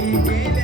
Amen.